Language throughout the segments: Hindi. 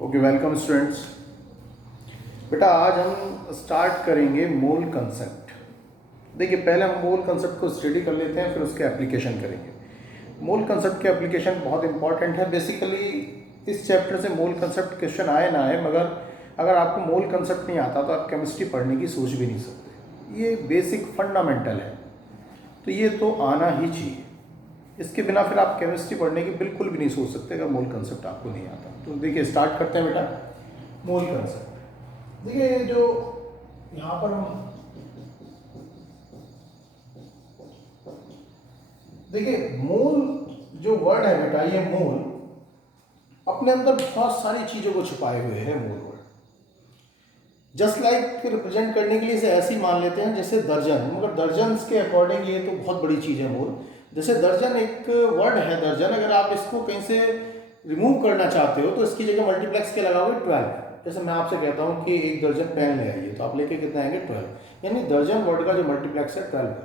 Okay, welcome students. बेटा आज हम स्टार्ट करेंगे मोल कंसेप्ट। देखिए, पहले हम मोल कंसेप्ट को स्टडी कर लेते हैं, फिर उसके एप्लीकेशन करेंगे। मोल कंसेप्ट के एप्लीकेशन बहुत इंपॉर्टेंट है। बेसिकली इस चैप्टर से मोल कंसेप्ट क्वेश्चन आए ना आए, मगर अगर आपको मोल कंसेप्ट नहीं आता तो आप केमिस्ट्री पढ़ने की सोच भी नहीं सकते। ये बेसिक फंडामेंटल है, तो ये तो आना ही चाहिए। इसके बिना फिर आप केमिस्ट्री पढ़ने की बिल्कुल भी नहीं सोच सकते अगर मोल कंसेप्ट आपको नहीं आता। तो देखिए, स्टार्ट करते हैं बेटा। मोल कंसेप्ट देखिए, जो यहाँ पर हम देखिए मोल जो वर्ड है बेटा, ये मोल अपने अंदर बहुत सारी चीजों को छुपाए हुए है। मोल वर्ड जस्ट लाइक रिप्रेजेंट करने के लिए इसे ऐसे ही मान लेते हैं जैसे दर्जन, मगर दर्जन के अकॉर्डिंग ये तो बहुत बड़ी चीज है मोल। जैसे दर्जन एक वर्ड है, दर्जन अगर आप इसको कहीं से रिमूव करना चाहते हो तो इसकी जगह मल्टीप्लेक्स के लगाओगे 12। जैसे मैं आपसे कहता हूँ कि एक दर्जन पेन ले आइए, तो आप लेके कितना आएंगे 12, यानी दर्जन वर्ड का जो मल्टीप्लेक्स है 12 है।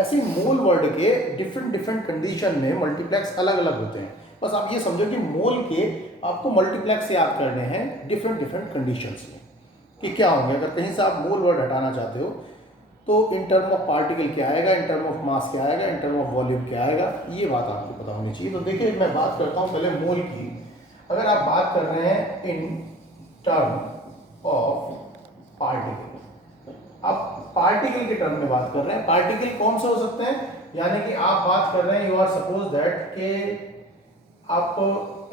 ऐसे मोल वर्ड के डिफरेंट डिफरेंट कंडीशन में मल्टीप्लेक्स अलग अलग होते हैं। बस आप ये समझो कि मोल के आपको मल्टीप्लेक्स याद करने हैं डिफरेंट डिफरेंट कंडीशंस में कि क्या होंगे। अगर कहीं से आप मोल वर्ड हटाना चाहते हो तो इन टर्म ऑफ पार्टिकल क्या आएगा, इन टर्म ऑफ मास क्या आएगा, इन टर्म ऑफ वॉल्यूम क्या आएगा, ये बात आपको पता होनी चाहिए। तो देखिए, मैं बात करता हूँ पहले मोल की। अगर आप बात कर रहे हैं इन टर्म ऑफ पार्टिकल, आप पार्टिकल के टर्म में बात कर रहे हैं। पार्टिकल कौन से हो सकते हैं, यानी कि आप बात कर रहे हैं, यू आर सपोज दैट के आप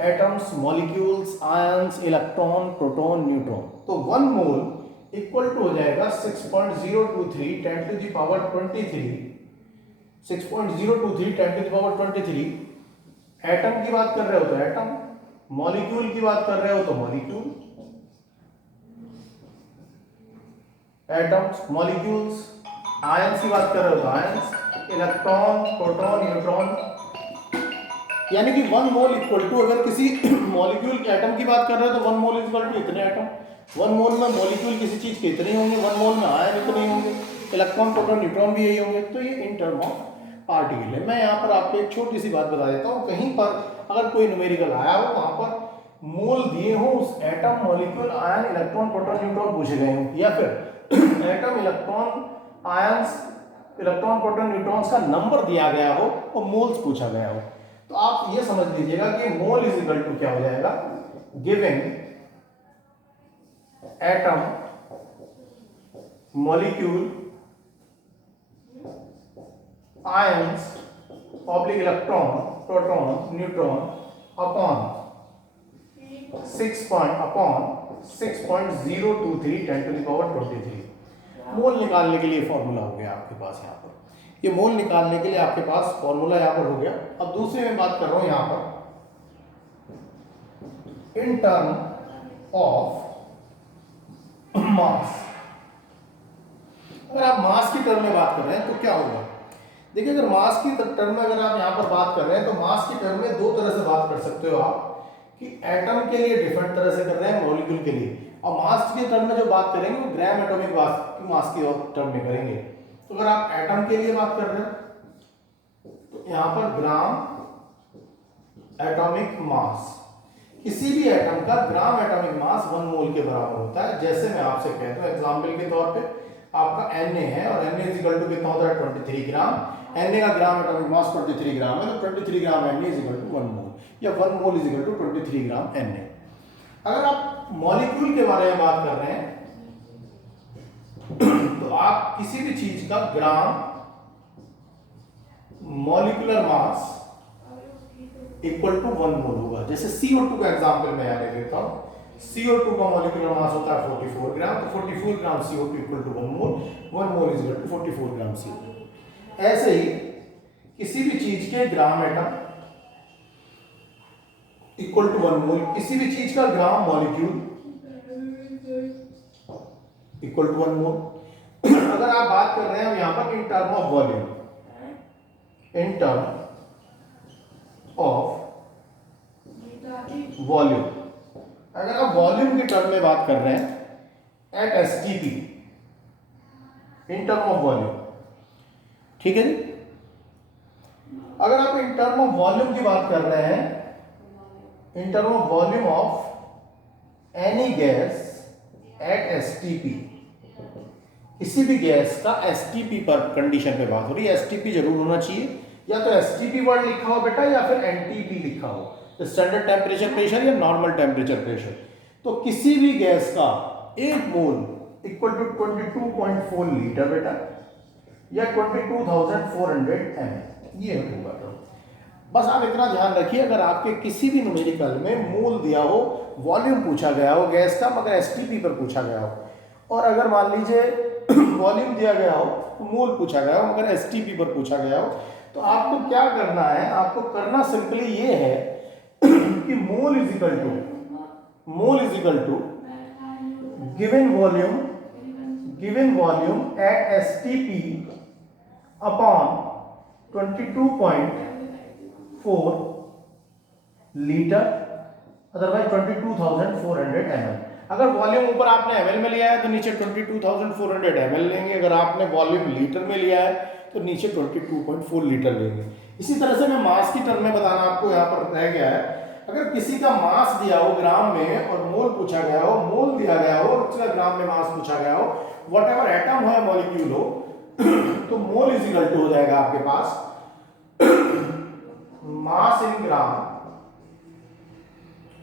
atoms, molecules, ions, electron, proton, neutron. तो 1 मोल इक्वल टू हो जाएगा 6.023 10 to the power 23, 6.023 10 to the power 23। Atom की बात कर रहे हो तो एटम, मॉलिक्यूल की बात कर रहे हो तो मॉलिक्यूल, एटम्स, मॉलिक्यूल्स, आयंस की बात कर रहे हो तो आयंस, इलेक्ट्रॉन, प्रोटॉन, न्यूट्रॉन। यानी कि 1 मोल इक्वल टू, अगर किसी मॉलिक्यूल के एटम की बात कर रहे हो तो 1 मोल इक्वल टू इतने एटम, 1 मोल में मॉलिक्यूल किसी चीज के इतने होंगे, 1 मोल में आयन इतने होंगे, इलेक्ट्रॉन, प्रोटॉन, न्यूट्रॉन भी यही होंगे। तो ये इन टर्म ऑफ पार्टिकल है। मैं यहाँ पर आपको एक छोटी सी बात बता देता हूँ, कहीं पर अगर कोई न्यूमेरिकल आया हो, वहां पर मोल दिए हो, उस atom, molecule, ion, electron, proton, neutron पूछे गए हो, या फिर atom, electron, ions, electron, proton, neutrons का नंबर दिया गया हो और मोल्स पूछा गया हो, तो आप ये समझ लीजिएगा कि मोल इज इक्वल टू क्या हो जाएगा, giving atom, molecule, ions, oblique electron, proton, neutron upon 6.023 10 to the power 23। Mole निकालने के लिए फॉर्मूला हो गया आपके पास यहाँ पर। ये मोल निकालने के लिए आपके पास फॉर्मूला यहाँ पर हो गया। अब दूसरी में बात कर रहा हूं यहाँ पर इन टर्म ऑफ मास। अगर आप मास की टर्म में बात कर रहे हैं तो क्या होगा, देखिए, अगर मास की टर्म में अगर आप यहाँ पर बात कर रहे हैं तो मास की टर्म में दो तरह से बात कर सकते हो आप, कि एटम के लिए डिफरेंट तरह से कर रहे हैं, मॉलिक्यूल के लिए। और मास के टर्म में जो बात करेंगे वो ग्राम एटॉमिक मास की टर्म में करेंगे। तो अगर आप एटम के लिए बात कर रहे हैं तो यहां पर ग्राम एटॉमिक मास, किसी भी एटम का ग्राम एटॉमिक मास 1 मोल के बराबर होता है। जैसे मैं आपसे कहता हूं एग्जांपल के तौर पे, आपका Na है और Na इज इक्वल टू कितना होता है 23 ग्राम। Na का ग्राम एटॉमिक मास 23 ग्राम है, तो 23 gram Na is equal to 1 mole, या 1 mole is equal to 23 gram Na। अगर आप मॉलिक्यूल के बारे में बात कर रहे हैं तो आप किसी भी चीज का gram molecular mass equal to 1 mole होगा। जैसे CO2 का एग्जांपल मैं यहां देता हूं, CO2 का मॉलिक्यूलर मास होता है 44 ग्राम, तो 44 gram CO2 equal to 1 mole, 1 mole is equal to 44 gram CO2। ऐसे ही किसी भी चीज के gram atom equal to 1 mole, किसी भी चीज का gram molecule equal to 1 mole. अगर आप बात कर रहे हैं यहां पर in term of volume, in term of volume, अगर आप वॉल्यूम के टर्म में बात कर रहे हैं at STP, in term of volume, ठीक है जी। अगर आप इन टर्म ऑफ वॉल्यूम की बात कर रहे हैं, इन term of volume of any gas at STP, किसी भी गैस का एसटीपी पर कंडीशन पे बात हो रही है। एसटीपी जरूर होना चाहिए, या तो एसटीपी वर्ड लिखा हो बेटा या फिर एनटीपी लिखा हो, स्टैंडर्ड टेम्परेचर प्रेशर या नॉर्मल टेम्परेचर प्रेशर। तो किसी भी गैस का 1 मोल इक्वल टू 22.4 लीटर बेटा, या 22,400 ml, ये होगा। तो बस आप इतना ध्यान रखिए, अगर आपके किसी भी न्यूमेरिकल में मोल दिया हो, वॉल्यूम पूछा गया हो गैस का मगर एसटीपी पर पूछा गया हो, और अगर मान लीजिए वॉल्यूम दिया गया हो तो मोल पूछा गया हो मगर एसटीपी पर पूछा गया हो, तो आपको क्या करना है, आपको करना सिंपली ये है कि mole is equal to given volume at STP upon 22.4 litre, otherwise 22,400 ml। अगर वॉल्यूम ऊपर आपने ml में लिया है तो नीचे 22,400 ml लेंगे, अगर आपने वॉल्यूम लीटर में लिया है तो नीचे 22.4 लीटर लेंगे। इसी तरह से मैं मास की टर्म में बताना आपको यहाँ पर रह गया है। अगर किसी का मास दिया हो ग्राम में और मोल पूछा गया हो, मोल दिया गया हो और उसका ग्राम में मास पूछा गया हो, व्हाटएवर एटम हो या मॉलिक्यूल हो, तो मोल इज इक्वल टू हो जाएगा आपके पास mass in gram,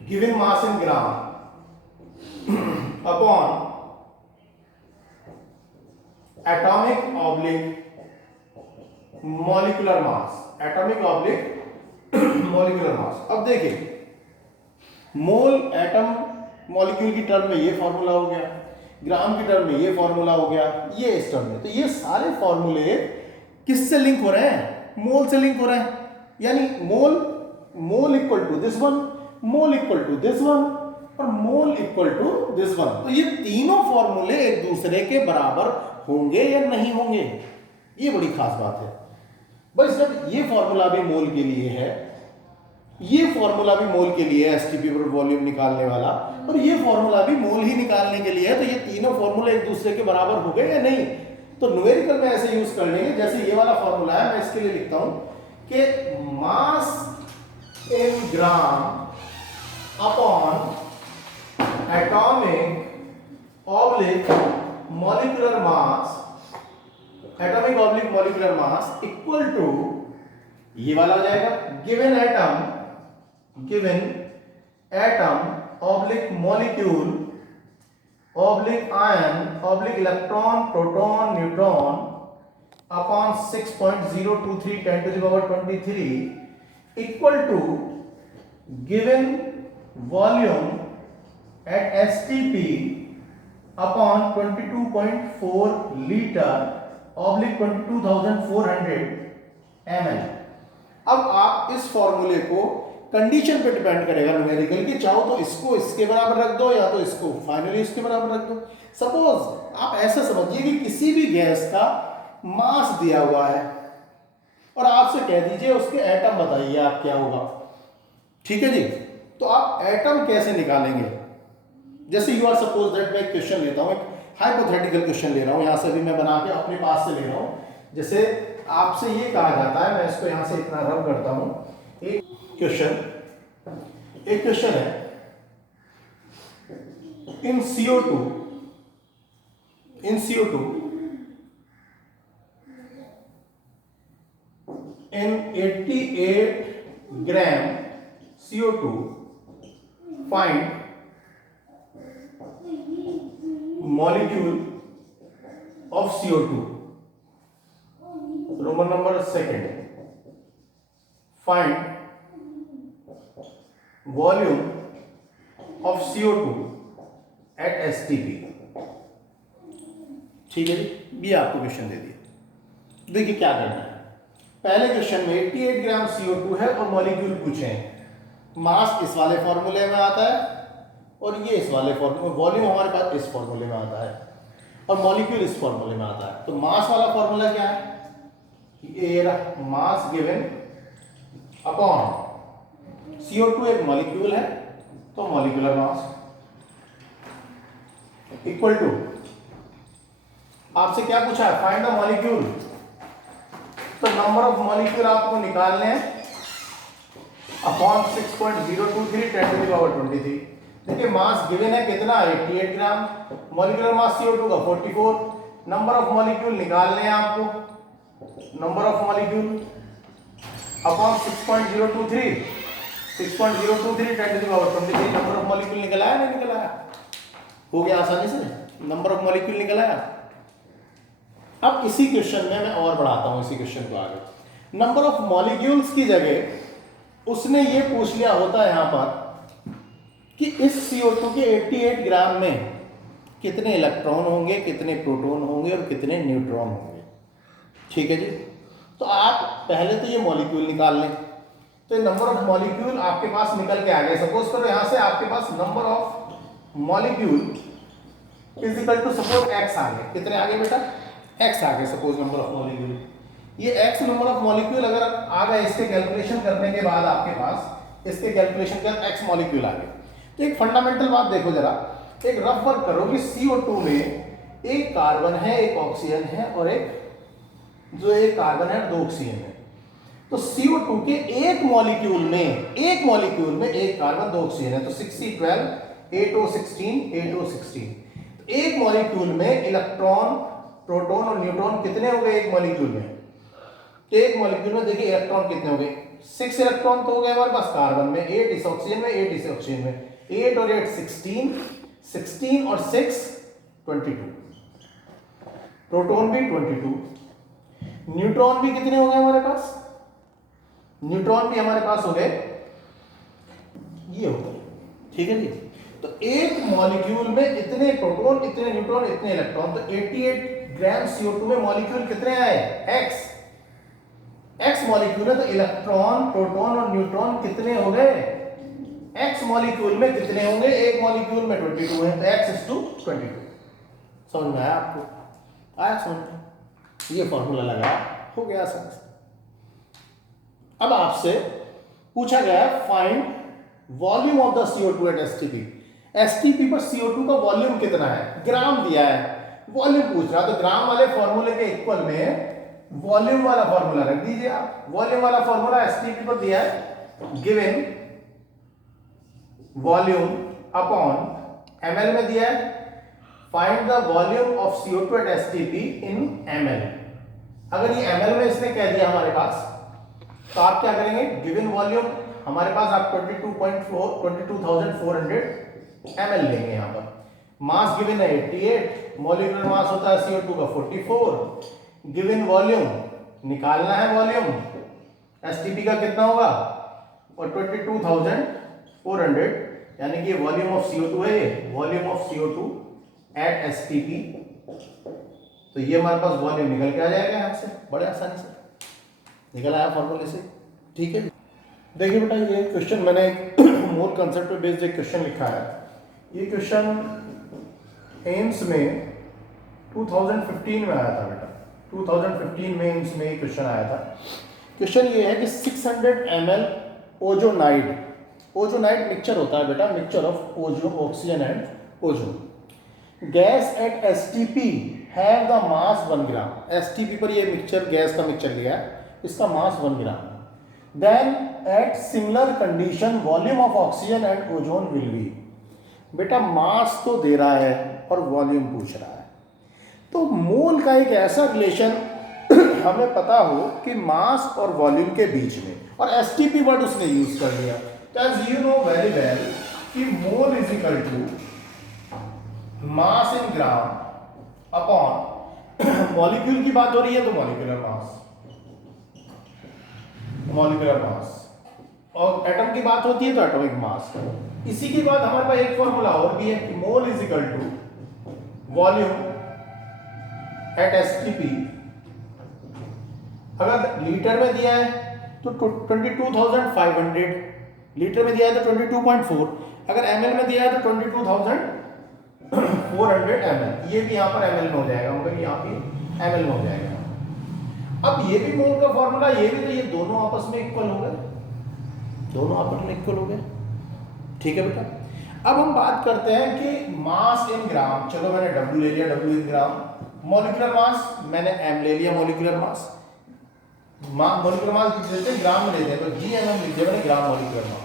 given mass in gram upon atomic oblique molecular mass, atomic oblique molecular mass. अब देखिए, मोल एटम मॉलिक्यूल की टर्म में ये फॉर्मूला हो गया, ग्राम की टर्म में ये फॉर्मूला हो गया, ये इस टर्म में। तो ये सारे फॉर्मूले किससे लिंक हो रहे हैं? मोल से लिंक हो रहे हैं। यानी mole equal to this one, mole equal to this one और mole equal to this one. तो ये तीनों फॉर्मूले एक दूसरे के बराबर होंगे या नहीं होंगे, ये बड़ी खास बात है। बस जब ये फॉर्मूला भी मोल के लिए है, ये फॉर्मूला भी मोल के लिए है एसटीपी पर वॉल्यूम निकालने वाला, और ये फॉर्मूला भी मोल ही निकालने के लिए है, तो ये तीनों फॉर्मूले एक दूसरे के बराबर हो गए या नहीं। तो न्यूमेरिकल में ऐसे यूज कर लेंगे, जैसे ये वाला फॉर्मूला है, मैं इसके लिए लिखता हूं कि mass in gram upon atomic oblique molecular mass, atomic oblique molecular mass equal to, ये वाला हो जाएगा given atom oblique molecule oblique ion oblique electron proton neutron upon 6.023 10 to the power 23 equal to given volume at STP upon 22.4 liter oblique 22,400 ml। अब आप इस फॉर्मूले को कंडीशन पे डिपेंड करेगा न्यूमेरिकल की, चाहो तो इसको इसके बराबर रख दो या तो इसको फाइनली इसके बराबर रख दो। सपोज आप ऐसा समझिए कि किसी भी गैस का मास दिया हुआ है और आपसे कह दीजिए उसके एटम बताइए आप क्या होगा, ठीक है जी। तो आप एटम कैसे निकालेंगे? जैसे यू आर सपोज दैट मैं एक क्वेश्चन लेता हूं, एक हाइपोथेटिकल क्वेश्चन ले रहा हूं, यहां से भी मैं बना के अपने पास से ले रहा हूं। जैसे आपसे ये कहा जाता है, मैं इसको यहां से इतना रब करता हूं, एक क्वेश्चन है इन CO2 in 88 gram CO2 find molecule of CO2। Roman number second, find volume of CO2 at STP। ठीक है जी, ये आपको क्वेश्चन दे दिया। देखिए क्या करना है। पहले क्वेश्चन में 88 ग्राम CO2 है और मॉलिक्यूल पूछे हैं। मास इस वाले फॉर्मूले में आता है और ये इस वाले फॉर्मूले, वॉल्यूम हमारे पास इस फॉर्मूले में आता है और मॉलिक्यूल इस फॉर्मूले में आता है। तो मास वाला फॉर्मूला क्या है? ये रहा मास गिवन अपॉन CO2 एक मॉलिक्यूल है तो मॉलिक्यूलर मास इक्वल टू, आपसे क्या पूछा है? Find the molecule. तो नंबर ऑफ मॉलिक्यूल आपको निकालने हैं अपॉन 6.023 10 to the power 23। देखिए मास गिवन है कितना 88 ग्राम, मॉलिक्यूलर मास CO2 का 44, नंबर ऑफ मॉलिक्यूल निकालने हैं आपको, number of molecule upon 6.023 10 to the power 23 number of molecule निकल आया नहीं निकल आया, हो गया आसानी से, नंबर ऑफ मॉलिक्यूल निकल आया। अब इसी क्वेश्चन में मैं और बढ़ाता हूं इसी क्वेश्चन को आगे, नंबर ऑफ मॉलिक्यूल्स की जगह उसने ये पूछ लिया होता है यहां पर कि इस CO2 के 88 ग्राम में कितने इलेक्ट्रॉन होंगे, कितने प्रोटॉन होंगे और कितने न्यूट्रॉन होंगे। ठीक है जी, तो आप पहले तो ये मॉलिक्यूल निकाल लें, तो नंबर ऑफ मॉलिक्यूल आपके पास निकल के आ गए। सपोज करो यहां से आपके पास number of molecule is equal to suppose x आ गए, कितने आ गए बेटा x आ गए, सपोज नंबर ऑफ मॉलिक्यूल, ये x नंबर ऑफ मॉलिक्यूल अगर आ गए इसके कैलकुलेशन करने के बाद आपके पास इसके कैलकुलेशन के बाद x मॉलिक्यूल आ गए। तो एक फंडामेंटल बात देखो जरा, एक रफ वर्क करो कि CO2 में एक कार्बन है, एक ऑक्सीजन है और एक कार्बन है, 2 ऑक्सीजन है। तो CO2 के एक मॉलिक्यूल में एक कार्बन 2 ऑक्सीजन है, तो 6C12 8O16 8O16। तो एक मॉलिक्यूल में इलेक्ट्रॉन, प्रोटॉन और न्यूट्रॉन कितने हो गए एक मॉलिक्यूल में? एक मॉलिक्यूल में देखिए इलेक्ट्रॉन कितने हो गए, 6 इलेक्ट्रॉन तो हो गए हमारे पास कार्बन में, 8 इस ऑक्सीजन में, 8 इस ऑक्सीजन में, 8 और 8 16, 16 और 6 22, प्रोटॉन भी 22, न्यूट्रॉन भी कितने हो गए हमारे पास, न्यूट्रॉन भी हमारे पास हो गए ये हो गए। ठीक है जी, तो एक मॉलिक्यूल में इतने प्रोटॉन, इतने न्यूट्रॉन, इतने इलेक्ट्रॉन, तो 88 ग्राम CO2 में मॉलिक्यूल कितने आए x मॉलिक्यूल है, तो इलेक्ट्रॉन, प्रोटॉन और न्यूट्रॉन कितने हो गए, x मॉलिक्यूल में कितने होंगे, एक मॉलिक्यूल में 22 है, तो x is to 22। समझ में आया आपको, आया समझ में, ये फॉर्मूला लगाया, हो गया आसानी से। अब आपसे पूछा गया find volume of the CO2 at STP पर CO2 का वॉल्यूम कितना है, ग्राम दिया है, वॉल्यूम पूछ रहा, तो ग्राम वाले फॉर्मूले के इक्वल में वॉल्यूम वाला फॉर्मूला रख दीजिए आप। वॉल्यूम वाला फॉर्मूला STP पर दिया है, गिवन वॉल्यूम अपॉन ml में दिया है, find the volume of CO2 at STP in ml। अगर ये ml में इसने कह दिया हमारे पास, तो आप क्या करेंगे, गिवन वॉल्यूम हमारे पास आप 22,400 ml लेंगे यहाँ पर, मास गिवन है 88, मॉलिक्यूलर मास होता है CO2 का 44, गिवन वॉल्यूम निकालना है, वॉल्यूम STP का कितना होगा और 22,400, यानी कि ये वॉल्यूम ऑफ CO2 है, ये volume of CO2 at STP। तो ये हमारे पास वॉल्यूम निकल के आ जाएगा यहाँ से, बड़े आसानी से निकल आया फॉर्मूले से। ठीक है, देखिए बेटा ये क्वेश्चन मैंने मोल कंसेप्ट पे बेस्ड एक क्वेश्चन लिखा है। ये क्वेश्चन एम्स में 2015 में आया था बेटा, 2015 में एम्स में ये क्वेश्चन आया था। क्वेश्चन ये है कि 600 ml ओजोनाइड मिक्सचर होता है बेटा, mixture of oxygen and ozone, gas at STP have the mass 1 gram. STP पर ये मिक्सचर, गैस का मिक्सचर लिया है, इसका मास 1 ग्राम। Then at similar condition volume of oxygen and ozone will be. बेटा मास तो दे रहा है और वॉल्यूम पूछ रहा है, तो मोल का एक ऐसा रिलेशन हमें पता हो कि मास और वॉल्यूम के बीच में, और STP वर्ड उसने यूज कर लिया। As you know very well कि mole is equal to mass in gram upon molecule की बात हो रही है तो मॉलिक्यूलर मास, और एटम की बात होती है तो एटॉमिक मास। इसी के बाद हमारे पास एक फॉर्मूला और भी है कि mole is equal to volume at STP। अगर लीटर में दिया है तो 22,500, लीटर में दिया है तो 22.4, अगर ml में दिया है तो 22,400 ml, ये भी यहाँ पर ml में हो जाएगा, मगर यहाँ पे ml में हो जाएगा। अब ये भी मोल का फॉर्मूला, ये भी, तो ये दोनों आपस में इक्वल हो गए, दोनों आपस में इक्वल हो गए। ठीक है बेटा, अब हम बात करते हैं कि मास इन ग्राम, चलो मैंने W ले लिया, W इन ग्राम, मॉलिक्यूलर मास मैंने M ले लिया, मॉलिक्यूलर मास, मॉलिक्यूलर मास लिख देते हैं, ग्राम में लेते हैं, तो GMM लिख दिया मैंने, ग्राम molecular mass.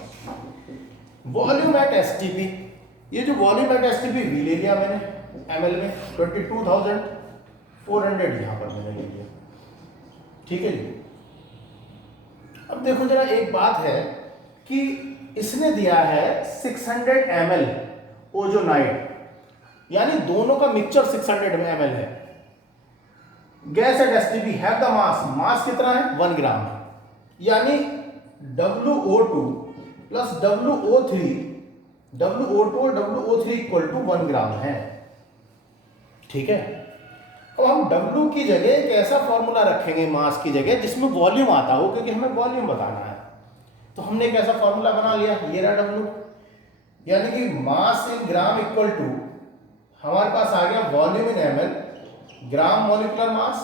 Volume at STP, ये जो वॉल्यूम एट एसटीपी वी ले लिया मैंने ml में 22,400 यहाँ पर मैंने ले लिया, ठीक है जी। अब देखो जरा एक बात है कि इसने दिया है 600 ml ओजोनाइड, यानी दोनों का मिक्सचर 600 ml है। Gas at STP have the mass कितना है 1 ग्राम है, यानी WO2 प्लस WO3 और WO3 इक्वल टू 1 ग्राम है, ठीक है। अब हम W की जगह एक ऐसा फॉर्मूला रखेंगे मास की जगह जिसमें वॉल्यूम आता हो, क्योंकि हमें वॉल्यूम बताना है। तो हमने एक ऐसा फॉर्मूला बना लिया, ये रहा W, यानी कि mass in gram equal to हमारे पास आ गया volume in ml, gram molecular mass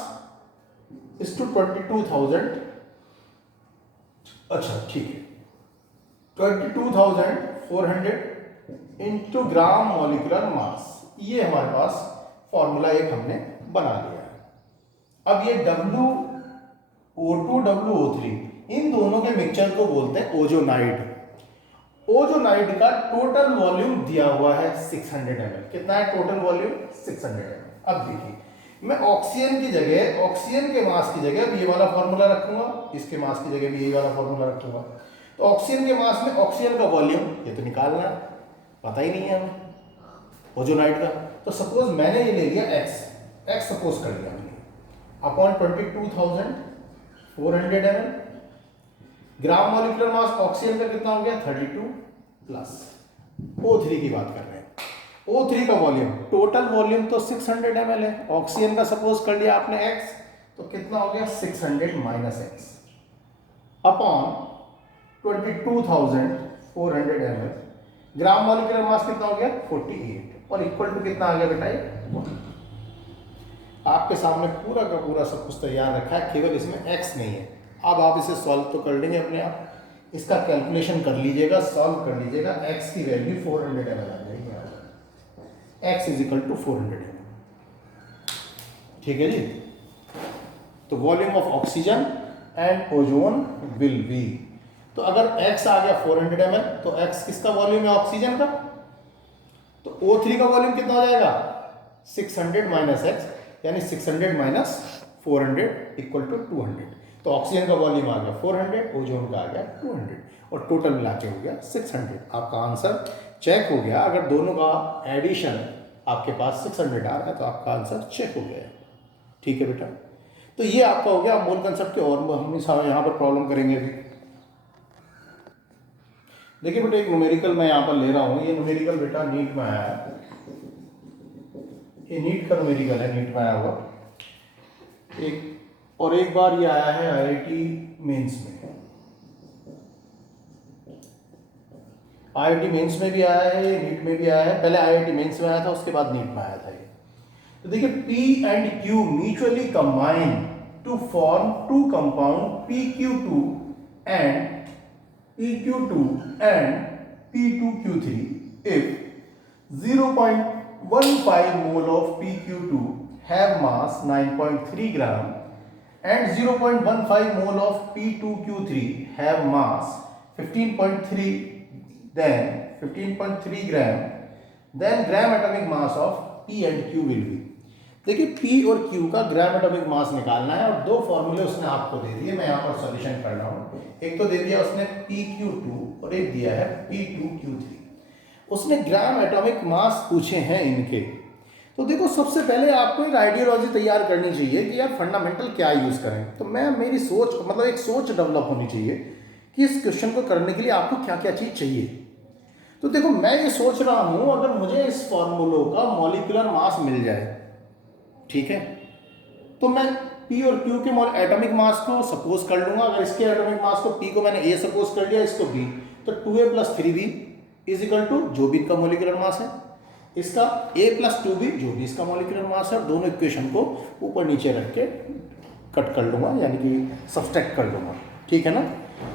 is to 22,000, अच्छा ठीक है, 22,400 इंटू ग्राम मॉलिक्यूलर मास, ये हमारे पास फॉर्मूला एक हमने बना लिया है। अब ये WO2 WO3 इन दोनों के मिक्सचर को बोलते हैं ओजोनाइड। ओजोनाइड का टोटल वॉल्यूम दिया हुआ है 600 ml। कितना है टोटल वॉल्यूम 600 ml। अब देखिए मैं ऑक्सीजन की जगह, ऑक्सीजन के मास की जगह ये वाला फॉर्मूला रखूंगा, इसके मास की जगह भी यही वाला फॉर्मूला रखूंगा। तो ऑक्सीजन के मास में ऑक्सीजन का वॉल्यूम ये तो निकालना है, पता ही नहीं है हमें ओजोनाइड का। तो सपोज मैंने ये ले लिया x सपोज कर लिया मैंने अपॉन 22,400 ml। ग्राम मॉलिक्यूलर मास ऑक्सीजन का कितना हो गया 32 प्लस O3 की बात कर रहे हैं, O3 का वॉल्यूम, टोटल वॉल्यूम तो 600 ml है, ऑक्सीजन का सपोज कर लिया आपने x, तो कितना हो गया 600 minus x upon 22,400 ml। Gram molecular मास कितना हो गया 48 और इक्वल टू कितना आ गया बेटा 1। आपके सामने पूरा का पूरा सब कुछ तैयार रखा है, केवल इसमें x नहीं है। अब आप इसे सॉल्व तो कर लेंगे अपने आप, इसका कैलकुलेशन कर लीजिएगा, सॉल्व कर लीजिएगा, x की वैल्यू 400 ml आ जाएगी, x is equal to 400 ml, ठीक है जी। तो volume of oxygen and ozone will be, तो अगर x आ गया 400 ml तो x किसका वॉल्यूम है ऑक्सीजन का, तो O3 का वॉल्यूम कितना हो जाएगा 600 माइनस x, यानी 600 माइनस 400 इक्वल टू 200। तो ऑक्सीजन का वॉल्यूम आ गया 400, ओजोन का आ गया 200 और टोटल मिला के हो गया 600। आपका आंसर चेक हो गया। अगर दोनों का एडिशन आपके पास 600 आ रहा है तो आपका आंसर चेक हो गया, ठीक है बेटा। तो ये आपका हो गया मोल कंसेप्ट के, और हम यहाँ पर प्रॉब्लम करेंगे अभी। देखिए बेटा एक न्यूमेरिकल मैं यहाँ पर ले रहा हूँ, ये न्यूमेरिकल बेटा नीट में आया है, ये नीट का न्यूमेरिकल है, नीट में आया हुआ एक, और एक बार ये आया है IIT मेंस में, IIT मेंस में भी आया है, नीट में भी आया है। पहले IIT मेंस में आया था, उसके बाद नीट में आया था ये। तो देखिए P and Q mutually combine to form two compound PQ2 and P2Q3 if 0.15 mole of PQ2 have mass 9.3 gram and 0.15 mole of P2Q3 have mass 15.3 gram, then gram atomic mass of P and Q will be। देखिए P और Q का ग्राम एटॉमिक मास निकालना है, और दो फॉर्मूले उसने आपको दे दिए, मैं यहाँ पर सॉल्यूशन कर रहा हूँ। एक तो दे दिया उसने PQ2 और एक दिया है P2Q3। उसने ग्राम एटॉमिक मास पूछे हैं इनके। तो देखो सबसे पहले आपको एक आइडियोलॉजी तैयार करनी चाहिए कि यार फंडामेंटल क्या यूज़ करें। तो मेरी सोच मतलब एक सोच डेवलप होनी चाहिए कि इस क्वेश्चन को करने के लिए आपको क्या क्या चीज़ चाहिए। तो देखो मैं ये सोच रहा हूँ अगर मुझे इस फॉर्मूलों का मॉलिक्यूलर मास मिल जाए, ठीक है, तो मैं P और Q के एटॉमिक मास को सपोज कर लूंगा। अगर इसके एटॉमिक मास को P को मैंने A सपोज कर लिया, इसको B, तो 2A + 3B is equal to जो भी इनका मॉलिक्यूलर मास है, इसका A + 2B जो भी इसका मॉलिक्यूलर मास है, दोनों इक्वेशन को ऊपर नीचे रख के कट कर लूंगा, यानी कि सब्सट्रैक्ट कर लूंगा, ठीक है ना।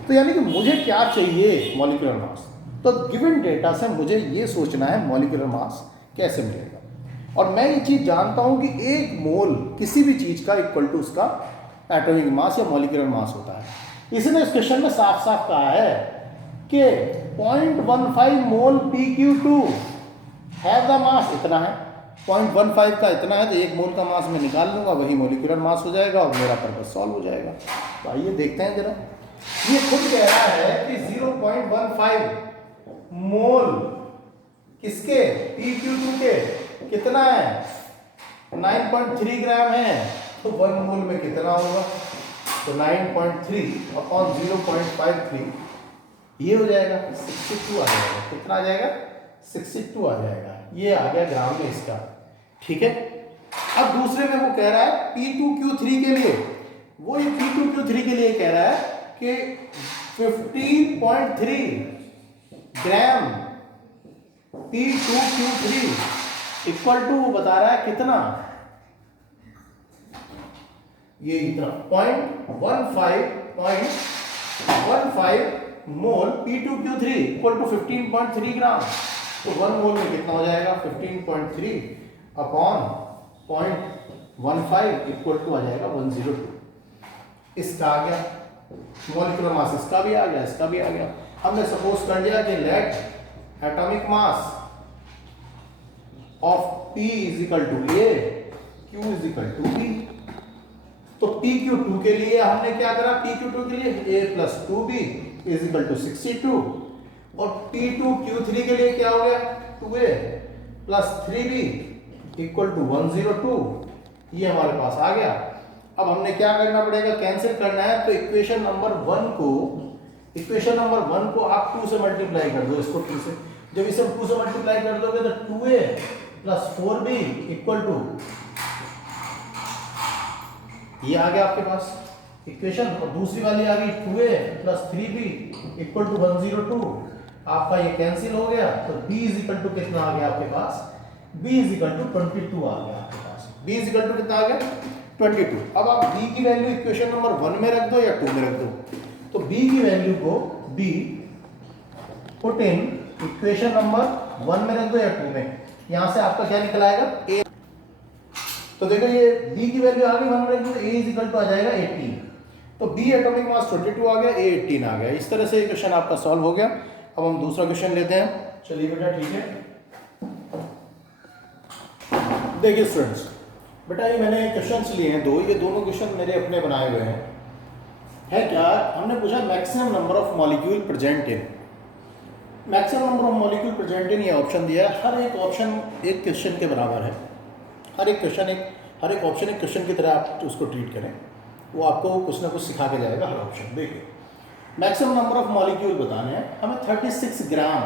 तो यानी कि मुझे क्या चाहिए मॉलिक्यूलर मास, तो गिवन डेटा से मुझे ये सोचना है मॉलिक्यूलर मास कैसे मिलेगा। और मैं ये चीज़ जानता हूँ कि 1 मोल किसी भी चीज़ का इक्वल टू उसका एटॉमिक मास या मॉलिक्यूलर मास होता है। इसने इस क्वेश्चन में साफ साफ कहा है कि 0.15 मोल PQ2 हैव द मास इतना है, 0.15 का इतना है, तो 1 मोल का मास मैं निकाल लूँगा, वही मोलिकुलर मास हो जाएगा और मेरा पर्पस सॉल्व हो जाएगा। तो आइए देखते हैं जरा। ये खुद कह रहा है कि 0.15 मोल किसके, PQ2 के कितना है, 9.3 ग्राम है, तो 1 मोल में कितना होगा, तो 9.3 अपॉन 0.53 ये हो जाएगा 62 आ जाएगा। कितना आ जाएगा, 62 आ जाएगा। ये आ गया ग्राम में इसका, ठीक है। अब दूसरे में वो कह रहा है P2Q3 के लिए, वो ये P2Q3 के लिए कह रहा है कि 15.3 ग्राम P2Q3 इक्वल टू, वो बता रहा है कितना, ये इतना 0.15 मोल P2Q3 इक्वल टू 15.3 ग्राम। तो 1 मोल में कितना हो जाएगा, 15.3 अपॉन 0.15 इक्वल टू आ जाएगा 102। इसका आ गया मॉलिक्यूलर मास, इसका भी आ गया, इसका भी आ गया। हमने सपोज कर लिया कि let atomic mass of P is equal to A, Q is equal to B। तो PQ2 के लिए हमने क्या करा, PQ2 के लिए A plus 2B is equal to 62, और P2Q3 के लिए क्या हो गया, 2A plus 3B equal to 102। ये हमारे पास आ गया। अब हमने क्या करना पड़ेगा, कैंसिल करना है, तो इक्वेशन नंबर 1 को आप 2 से मल्टीप्लाई कर दो, इसको 2 से, जब इसे 2 से मल्टीप्लाई कर दोगे तो 2A plus 4B equal to, ये आ गया आपके पास इक्वेशन, और दूसरी वाली आ गई 2A plus 3B equal to 102। आपका ये कैंसिल हो गया, तो B इज इक्वल टू कितना आ गया आपके पास, B इज इक्वल टू 22 आ गया आपके पास। B इज इक्वल टू कितना आ गया, 22। अब आप B की वैल्यू इक्वेशन नंबर 1 में रख दो या 2 में रख दो, तो B की वैल्यू को B put in equation number 1 में रख दो या 2 में, यहां से आपका क्या निकल आएगा, A। तो देखो ये B की वैल्यू आ गई 1 में रख दो, A इज इक्वल टू आ जाएगा 18। तो B एटॉमिक मास 22 आ गया, A 18 आ गया। इस तरह से क्वेश्चन आपका सॉल्व हो गया। अब हम दूसरा क्वेश्चन लेते हैं। चलिए बेटा, ठीक है। देखिए स्टूडेंट्स, बेटा ये मैंने क्वेश्चंस लिए हैं दो, ये दोनों क्वेश्चन मेरे अपने बनाए हुए हैं। है क्या, हमने पूछा maximum number of molecule present in, maximum number of molecule present in, ये ऑप्शन दिया है। हर एक ऑप्शन एक क्वेश्चन के बराबर है। हर एक ऑप्शन एक क्वेश्चन की तरह आप उसको ट्रीट करें, वो आपको कुछ ना कुछ सिखा के जाएगा हर ऑप्शन। देखिए मैक्सिमम नंबर ऑफ मॉलिक्यूल बताने हैं हमें, 36 ग्राम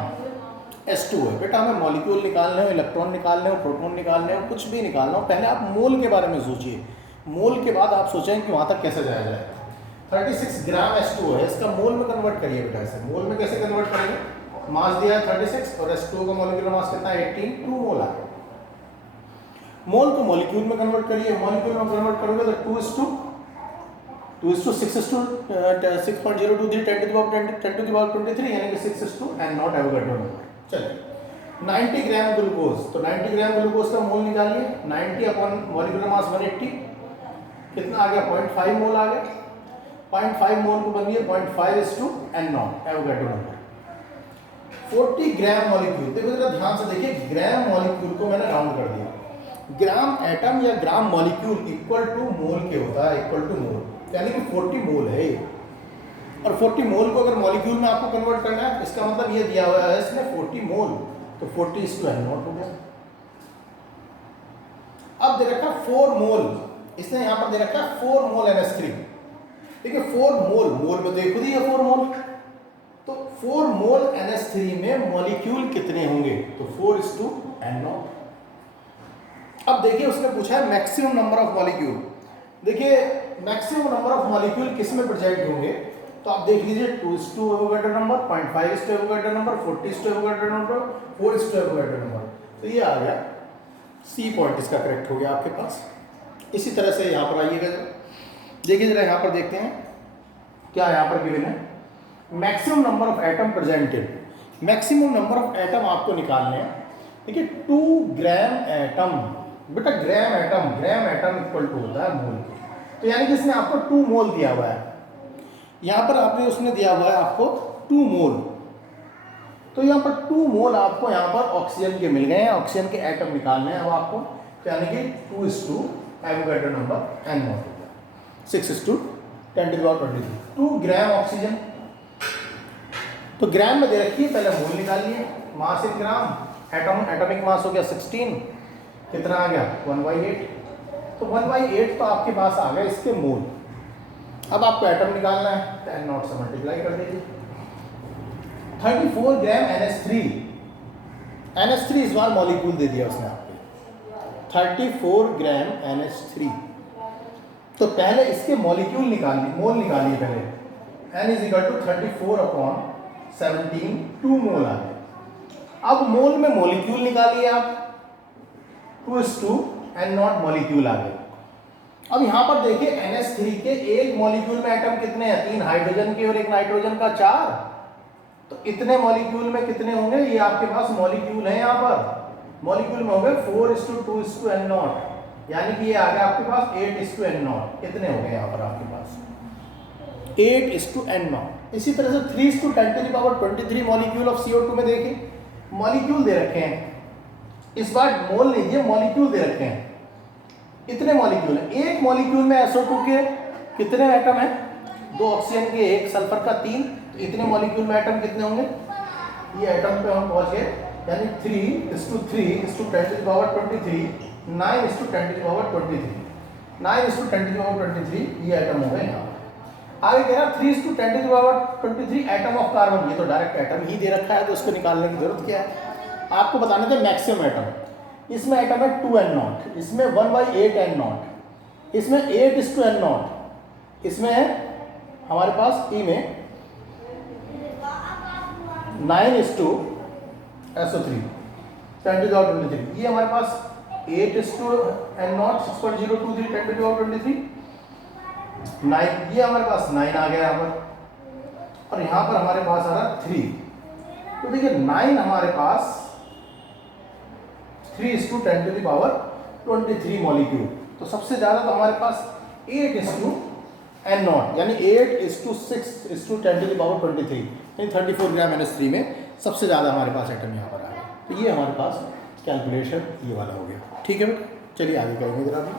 H2 है। बेटा हमें मॉलिक्यूल निकालने हो, इलेक्ट्रॉन निकालने हो, प्रोटॉन निकालने हो, कुछ भी निकालना हो, पहले आप मोल के बारे में सोचिए, मोल के बाद आप सोचें कि वहाँ तक कैसे जाया जाए। 36 ग्राम H2 है, इसका मोल में कन्वर्ट करिए बेटा। इसे मोल में कैसे कन्वर्ट करेंगे, मास दिया है 36 और H2 का मॉलिक्यूलर मास कितना है 18, 2 मोल है। मोल को मॉलिक्यूल में कन्वर्ट करिए, मॉलिक्यूल में कन्वर्ट करोगे तो 2:6.023 10 to the power 23 यानी कि 6 and not एवोगाड्रो नंबर। चलिए 90 ग्राम ग्लूकोज, तो 90 ग्राम ग्लूकोज का मोल निकालिए। 90 अपॉन मॉलिक्यूलर मास 180 कितना आ गया, 0.5 मोल आ गया। 0.5 मोल को बन गया 0.5 and not Avogadro number. 40 gram molecule, देखो जरा ध्यान से देखिए, ग्राम मॉलिक्यूल को मैंने राउंड कर दिया। ग्राम एटम या ग्राम मॉलिक्यूल इक्वल टू मोल के होता है, इक्वल टू मोल, यानी कि 40 मोल है। और 40 मोल को अगर मॉलिक्यूल में आपको कन्वर्ट करना है, इसका मतलब ये दिया हुआ है इसमें 40 मोल, तो 40:0 हो गया। अब दे रखा 4 मोल, इसने यहां पर दे रखा 4 मोल NH3। देखिए 4 मोल, मोल में देखो दी है 4 मोल, तो 4 मोल NH3 में मॉलिक्यूल कितने होंगे, तो 4:0। अब देखिए उसने पूछा है मैक्सिमम नंबर ऑफ मॉलिक्यूल। देखिए मैक्सिमम नंबर ऑफ मॉलिक्यूल किस में प्रेजेंट होंगे, तो आप देख लीजिए 2:2 Avogadro number, 0.5 Avogadro number, 40 Avogadro number, 4 Avogadro number. तो ये आ गया सी पॉइंट, इसका करेक्ट हो गया आपके पास। इसी तरह से यहाँ पर आइएगा, देखिए जरा यहाँ पर देखते हैं क्या यहाँ पर गिवन है, maximum number of atom presented. Maximum number of atom आपको निकालने हैं। देखिए 2 ग्राम एटम, बेटा ग्राम एटम इक्वल टू होता है मोल, तो यानी कि इसने आपको 2 मोल दिया हुआ है। यहाँ पर आपने उसने दिया हुआ है आपको 2 मोल, तो यहाँ पर 2 मोल आपको यहाँ पर ऑक्सीजन के मिल गए हैं, ऑक्सीजन के एटम निकालने हैं अब आपको, यानी कि 2:, एवोगैड्रो नंबर n नॉट हो गया, 6:10⁻23, 2 ग्राम ऑक्सीजन। तो ग्राम में दे रखी है, पहले मोल निकालिए, मास इन ग्राम, एटॉमिक मास हो गया 16, कितना आ गया 1/8, तो 1/8 तो आपके पास आ गए इसके मोल। अब आपको एटम निकालना है, तो n नॉट से मल्टीप्लाई कर दीजिए। 34 ग्राम NH3 इस बार मॉलिक्यूल दे दिया उसने आपको, 34 ग्राम NH3। तो पहले इसके मॉलिक्यूल निकालिए, मोल निकालिए पहले, n = 34/17, 2 मोल आ गए। अब मोल में मॉलिक्यूल निकालिए आप, 2:n नॉट मॉलिक्यूल आ गए। अब यहाँ पर देखिए NH3 के एक मॉलिक्यूल में एटम कितने हैं, 3 हाइड्रोजन के और 1 नाइट्रोजन का 4, तो इतने मॉलिक्यूल में कितने होंगे, ये आपके पास मॉलिक्यूल है, यहाँ पर मॉलिक्यूल में होंगे 4:2:n नॉट, यानी कि ये आ गया आपके पास 8:n नॉट, कितने हो गए यहाँ पर आपके पास 8:n नॉट। इसी तरह से 3:10⁻23 मॉलिक्यूल ऑफ CO2 में देखिए, मॉलिक्यूल दे रखे हैं, इस बार मोल नहीं दिए, मॉलिक्यूल दे रखे हैं, इतने मॉलिक्यूल हैं। एक मॉलिक्यूल में SO2 के कितने एटम हैं, 2 ऑक्सीजन के, 1 सल्फर का, 3, तो इतने मॉलिक्यूल में एटम कितने होंगे, ये एटम पे हम पहुंच गए, यानी 3:3:10⁻23, 9:10⁻23, 9:10⁻23 ये एटम हो गए यहाँ पर। आगे कह रहा 3:10⁻23 एटम ऑफ कार्बन, ये तो डायरेक्ट एटम ही दे रखा है, तो उसको निकालने की जरूरत क्या है, आपको बताने थे मैक्सिमम एटम। इसमें एटम है 2n नॉट, इसमें 1/8n नॉट, इसमें 8:n नॉट, इसमें है हमारे पास ई में 9:SO3, 10⁻23, ये हमारे पास 8:n नॉट, 6.023 10⁻23, 9, ये हमारे पास 9 आ गया यहाँ पर, और यहाँ पर हमारे पास आ रहा 3। तो देखिए 9 हमारे पास 3:10⁻23 मॉलिक्यूल, तो सबसे ज़्यादा तो हमारे पास 8:n नॉट, यानी 8:6:10⁻23, यानी 34 ग्राम NH3 में सबसे ज़्यादा हमारे पास एटम यहाँ पर आया। तो ये हमारे पास कैलकुलेशन ये वाला हो गया, ठीक है बेटा, चलिए आगे करेंगे जरा अभी।